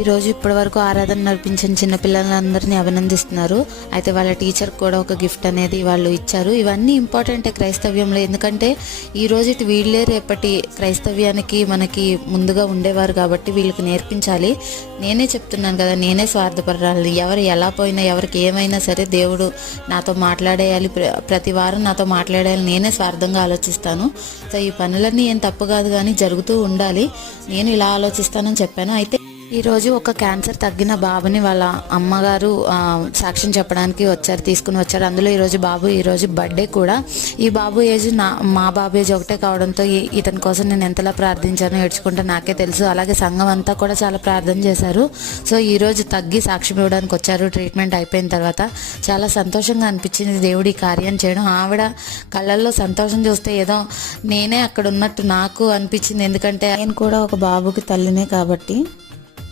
ఈరోజు ఇప్పటి వరకు ఆరాధన నడిపించిన చిన్నపిల్లలందరినీ అభినందిస్తున్నారు. అయితే వాళ్ళ టీచర్ కూడా ఒక గిఫ్ట్ అనేది వాళ్ళు ఇచ్చారు. ఇవన్నీ ఇంపార్టెంటే క్రైస్తవ్యంలో, ఎందుకంటే ఈరోజు వీళ్ళే రేపటి క్రైస్తవ్యానికి మనకి ముందుగా ఉండేవారు కాబట్టి వీళ్ళకి నేర్పించాలి. నేనే చెప్తున్నాను కదా, నేనే స్వార్థపరాలి. ఎవరు ఎలా పోయినా ఎవరికి ఏమైనా సరే దేవుడు నాతో మాట్లాడేయాలి, ప్రతి వారం నాతో మాట్లాడేయాలి. నేనే స్వార్థంగా ఆలోచిస్తాను. సో ఈ పనులన్నీ ఏం తప్పు కాదు, కానీ జరుగుతూ ఉండాలి. నేను ఇలా ఆలోచిస్తానని చెప్పాను. అయితే ఈరోజు ఒక క్యాన్సర్ తగ్గిన బాబుని వాళ్ళ అమ్మగారు సాక్ష్యం చెప్పడానికి తీసుకుని వచ్చారు. అందులో ఈరోజు బర్త్డే కూడా. ఈ బాబు ఏజ్ మా బాబు ఏజ్ ఒకటే కావడంతో ఇతని కోసం నేను ఎంతలా ప్రార్థించానో ఏడ్చుకుంటే నాకే తెలుసు. అలాగే సంఘం అంతా కూడా చాలా ప్రార్థన చేశారు. సో ఈరోజు తగ్గి సాక్ష్యం ఇవ్వడానికి వచ్చారు. ట్రీట్మెంట్ అయిపోయిన తర్వాత చాలా సంతోషంగా అనిపించింది దేవుడి కార్యం చేయడం. ఆవిడ కళ్ళల్లో సంతోషం చూస్తే ఏదో నేనే అక్కడ ఉన్నట్టు నాకు అనిపించింది. ఎందుకంటే నేను కూడా ఒక బాబుకి తల్లినే కాబట్టి.